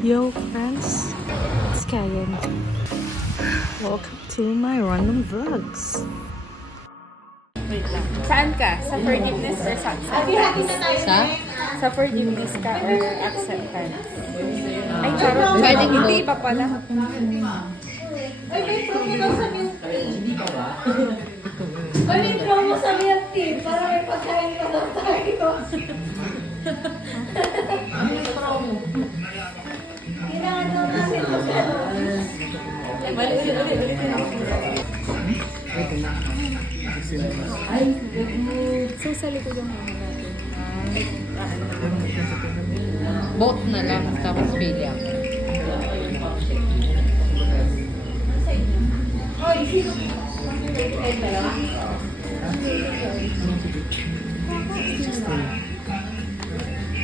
Yo friends, it's Kayan. Welcome to my random vlogs. Wait lang. Saan ka? Sa forgiveness or sa acceptance? Sa forgiveness ka or acceptance? Ay, charot. Pwedeng Hindi both. pa pala. Ay, may promo daw sa milk tea. Ay, may promo sa milk tea. Para may pagkain ka daw tayo. Kailangan daw natin pagkain. So, sa likod yung mama natin. Both na lang, tapos pili ako.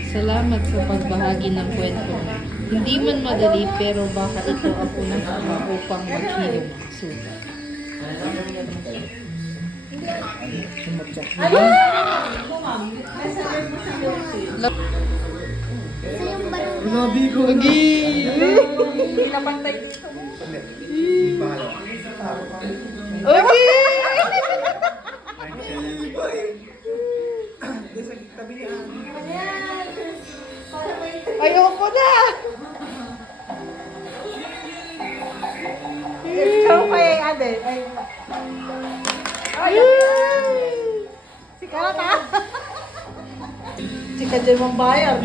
Salamat sa pagbahagi ng kwento mo. Hindi man madali, pero baka ito ang unang tama upang maghilom ang sugat. Pinapantay dito. Ayoko na! Ikaw kay Ade. Si Karata. Si Kadyan mong bayar.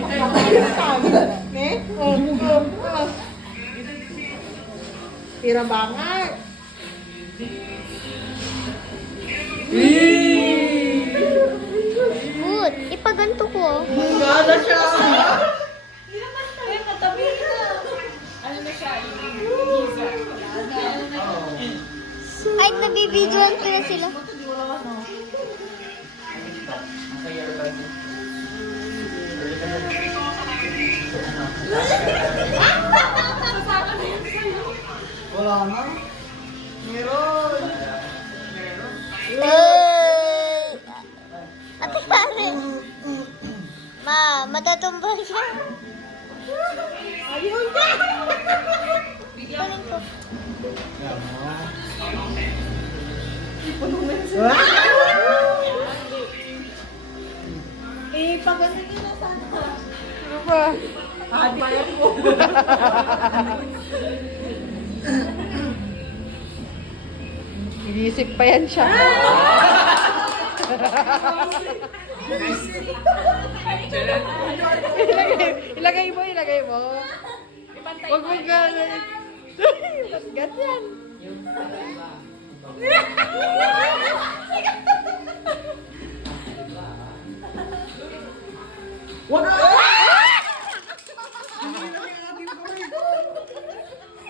Ne? Tira bangat. Good. Ipaganto ko. Gala siya. Kahit nabibidyoan ko na sila. Wala na. Meron. Ate pare. Ma, matatumba siya. Ayun na. Parang ko. Eh, paganda nyo na sana. Ano ba? Adi bayar ko. Inisip pa yan siya. ilagay mo. Huwag mo gano'n. Gat yan. Wag ka.